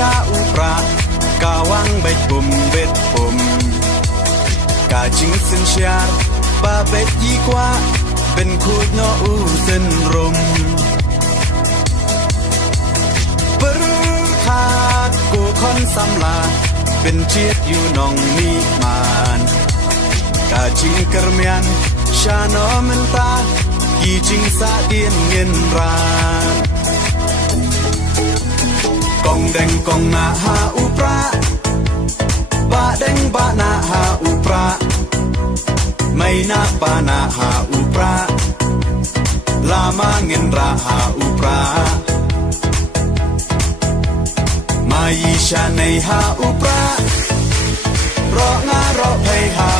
ยาอุปรากาวังเบ็ดปุ่มเบ็ดปุ่มกาจิงสินเชียร์บาเบ็ดยีกว่าเป็นคูดโนอูเส้นรมปรุขาดกูคอนสำลาเป็นเจียดอยู่นองมีมานกาจิงกระเมียนชาโนมันตากีจิงสาเดียนเงินรากองแดงกองนาหาอุปราบาแดงบานาหาอุปราไม่นาปานาหาอุปราลามาเงินราหาอุปรามายิชาในหาอุปรารองารอเพหา